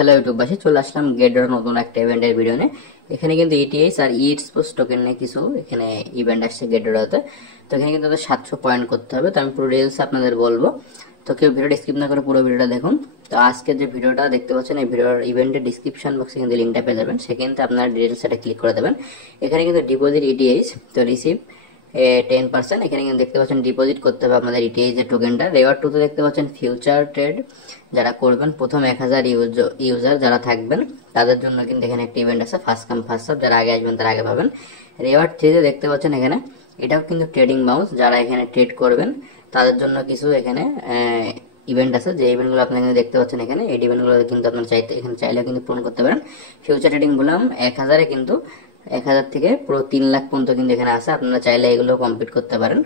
Hello ইউটিউববাসী, চলে আসলাম গেটডট নতুন একটা ইভেন্টের ভিডিও নিয়ে। এখানে কিন্তু ইটিএস আর ইস্পোর্টস টোকেন নিয়ে কিছু এখানে ইভেন্ট আসছে গেটডটে। তো এখানে কিন্তু 700 পয়েন্ট করতে হবে। তো আমি পুরো ডিটেলস আপনাদের বলবো, তো কেউ ভিডিওটা স্কিপ না করে পুরো ভিডিওটা দেখুন। তো আজকে যে ভিডিওটা দেখতে পাচ্ছেন, এই ভিডিওর ইভেন্টের ডিসক্রিপশন বক্সে কিন্তু লিঙ্কটা পেয়ে যাবেন। সেখানে আপনারা ডিটেলস এটা ক্লিক করে দেবেন। এখানে কিন্তু ডিপোজিট ইটিএস, তো রিসিভ 10%। এখানে কিন্তু দেখতে পাচ্ছেন ডিপোজিট করতে হবে আপনাদের ইটিএস এর টোকেনটা। রেওয়ার্ড 2 তে দেখতে পাচ্ছেন ফিউচার ট্রেড যারা করবেন, প্রথম 1000 ইউজার যারা থাকবেন তাদের জন্য কিন্তু এখানে একটা ইভেন্ট আছে, ফার্স্ট কাম ফার্স্ট সার্ভ। যারা আগে আসবেন তারা আগে পাবেন। রেওয়ার্ড 3 তে দেখতে পাচ্ছেন এখানে এটাও কিন্তু ট্রেডিং বাউন্স, যারা এখানে ট্রেড করবেন তাদের জন্য কিছু এখানে ইভেন্ট আছে। যে ইভেন্টগুলো আপনি এখানে দেখতে পাচ্ছেন, এখানে এই ইভেন্টগুলো কিন্তু আপনার এখানে চাইলে কিন্তু পূরণ করতে পারেন। ফিউচার ট্রেডিং বললাম 1000-এ, কিন্তু 1000 থেকে পুরো 3 লাখ পর্যন্ত কিন্তু এখানে আছে। আপনারা চাইলে এগুলো কমপ্লিট করতে পারেন।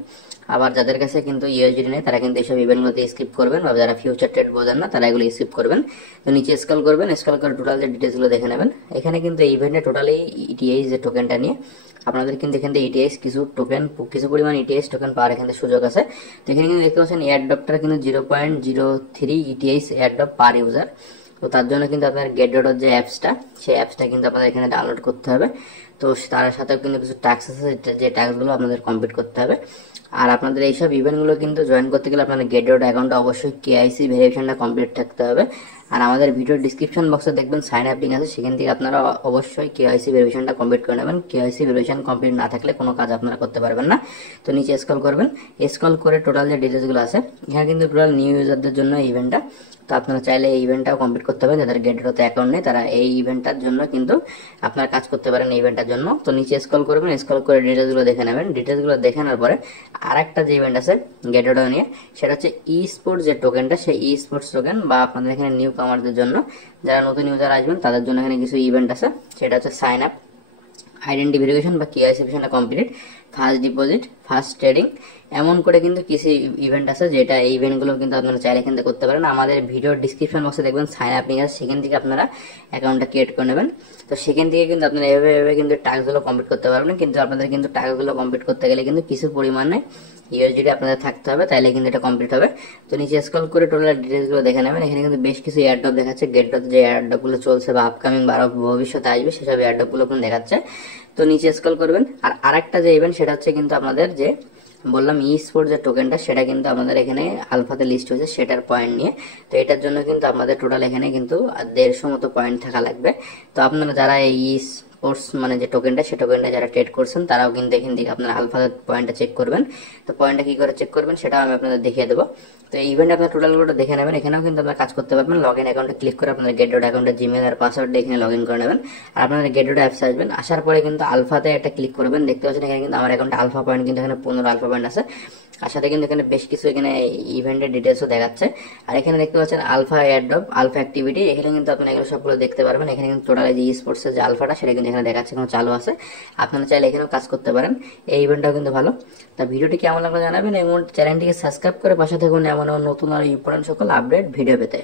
আবার যাদের কাছে কিন্তু ইউএসডি নেই তারা কিন্তু এইসব ইভেন্টগুলোতে স্কিপ করবেন, বা যারা ফিউচার ট্রেড বোঝেন না তারা এগুলো স্কিপ করবেন। তো নিচে স্ক্রল করবেন, স্ক্রল করে টোটাল যে ডিটেলসগুলো দেখে নেবেন। এখানে কিন্তু এই ইভেন্টে টোটালি ইটিএস যে টোকেনটা নিয়ে আপনাদের কিন্তু এখান থেকে ইটিএস কিছু পরিমাণ ইটিএস টোকেন পাওয়ার এখানে সুযোগ আছে। তো এখানে কিন্তু দেখতে পাচ্ছেন এয়ারড্রপটা কিন্তু 0.03 ইটিএস এয়ারড্রপ পার ইউজার। তো তার জন্য কিন্তু আপনার গেটডট যে অ্যাপসটা, সেই অ্যাপসটা কিন্তু আপনাদের এখানে ডাউনলোড করতে হবে। তো তার সাথেও কিন্তু কিছু টাস্ক আছে, যে টাস্কগুলো আপনাদের কমপ্লিট করতে হবে। আর আপনাদের এইসব ইভেন্টগুলো কিন্তু জয়েন করতে গেলে আপনাদের গেটডট অ্যাকাউন্টে অবশ্যই কেআইসি ভেরিফিকেশনটা কমপ্লিট থাকতে হবে। আর আমাদের ভিডিও ডিসক্রিপশন বক্সে দেখবেন সাইন আপ লিঙ্ক আছে, সেখান থেকে আপনারা অবশ্যই কেআইসি ভেরিফিকেশনটা কমপ্লিট করে নেবেন। কেআইসি ভেরিফিকেশন কমপ্লিট না থাকলে কোনো কাজ আপনারা করতে পারবেন না। তো নিচে স্ক্রল করবেন, স্ক্রল করে টোটাল যে ডিটেলসগুলো আছে, এখানে কিন্তু টোটাল নিউ ইউজারদের জন্য ইভেন্টটা। তো আপনারা চাইলে এই ইভেন্টটাও কমপ্লিট করতে পারেন। যাদের গেটডটে অ্যাকাউন্ট নেই তারা এই ইভেন্টটার জন্য কিন্তু আপনারা কাজ করতে পারেন এই ইভেন্টটার জন্য। তো নিচে স্ক্রল করবেন, স্ক্রল করে ডিটেলসগুলো দেখে নেবেন। ডিটেলসগুলো দেখে নেওয়ার পরে আরেকটা যে ইভেন্ট আছে গেটডট নিয়ে, সেটা হচ্ছে ই স্পোর্টস যে টোকেনটা, সেই ই স্পোর্টস টোকেন, বা আপনাদের এখানে নিউ কামারদের জন্য, যারা নতুন ইউজার আসবেন তাদের জন্য এখানে কিছু ইভেন্ট আছে। সেটা হচ্ছে সাইন আপ, আইডেন্টি ভেরিফিকেশন বা কেআইসি ভেরিফিকেশনটা complete, first deposit, first trading, এমন করে কিন্তু কিছু ইভেন্ট আছে, যেটা এই ইভেন্টগুলো কিন্তু আপনারা চাইলে এখান থেকে করতে পারেন। আমাদের ভিডিওর ডিসক্রিপশন বক্সে দেখবেন সাইন আপ লিঙ্ক আছে, সেখান থেকে আপনারা অ্যাকাউন্টটা ক্রিয়েট করে নেবেন। তো সেখান থেকে কিন্তু আপনারা এভাবে কিন্তু টাস্কগুলো কমপ্লিট করতে পারবেন। কিন্তু আপনাদের কিন্তু টাস্কগুলো কমপ্লিট করতে গেলে কিন্তু কিছু পরিমাণে ইউএসডি আপনাদের থাকতে হবে, তাইলে কিন্তু এটা কমপ্লিট হবে। তো নিচে স্ক্রল করে টোটাল ডিটেলসগুলো দেখে নেবেন। এখানে কিন্তু বেশ কিছু এয়ারড্রপ দেখাচ্ছে, গেটডট যে এয়ারড্রপগুলো চলছে বা আপকামিং বা আরো ভবিষ্যতে আসবে সেসব এয়ারড্রপগুলো কিন্তু দেখাচ্ছে। তো নিচে স্ক্রল করবেন। আর আরেকটা যে ইভেন্ট, সেটা হচ্ছে কিন্তু আমাদের যে বললাম ই স্পোর্টস যে টোকেনটা, সেটা কিন্তু আমাদের এখানে আলফাতে লিস্ট হয়েছে, সেটার পয়েন্ট নিয়ে। তো এটার জন্য কিন্তু আমাদের টোটাল এখানে কিন্তু 150 মতো পয়েন্ট থাকা লাগবে। তো আপনারা যারা এই স্পোর্টস মানে যে টোকেনটা, সেই টোকেনটা যারা ট্রেড করছেন তারাও কিন্তু এখান থেকে আপনারা আলফা পয়েন্টটা চেক করবেন। তো পয়েন্টটা কি করে চেক করবেন সেটাও আমি আপনাদের দেখিয়ে দেবো। তো এই ইভেন্ট আপনার টোটালগুলো দেখে নেবেন। এখানেও কিন্তু আপনারা কাজ করতে পারবেন। লগ ইন অ্যাকাউন্টে ক্লিক করে আপনাদের গেটডট অ্যাকাউন্টের জিমেল আর পাসওয়ার্ড দিয়ে এখানে লগ ইন করে নেবেন। আর আপনাদের গেটডট অ্যাপস আসবেন, আসার পরে কিন্তু আলফাতে একটা ক্লিক করবেন। দেখতে পাচ্ছেন এখানে কিন্তু আমার অ্যাকাউন্টে আলফা পয়েন্ট কিন্তু এখানে 15 আলফা পয়েন্ট আছে। আর সাথে কিন্তু এখানে বেশ কিছু এখানে ইভেন্টের ডিটেলসও দেখাচ্ছে। আর এখানে দেখতে পাচ্ছেন আলফা এয়ারড্রপ, আলফা অ্যাক্টিভিটি, এখানে কিন্তু আপনারা এগুলো সবগুলো দেখতে পারবেন। এখানে কিন্তু টোটাল যে স্পোর্টসের যে আলফাটা, সেটা কিন্তু এখানে দেখাচ্ছে কোনো চালু আছে। আপনারা চাইলে এখানেও কাজ করতে পারেন। এই ইভেন্টটাও কিন্তু ভালো। তা ভিডিওটি কেমন লাগলো জানাবেন এবং চ্যানেলটিকে সাবস্ক্রাইব করে পাশে থাকুন এমন নতুন আর ইম্পর্টেন্ট সকল আপডেট ভিডিও পেতে।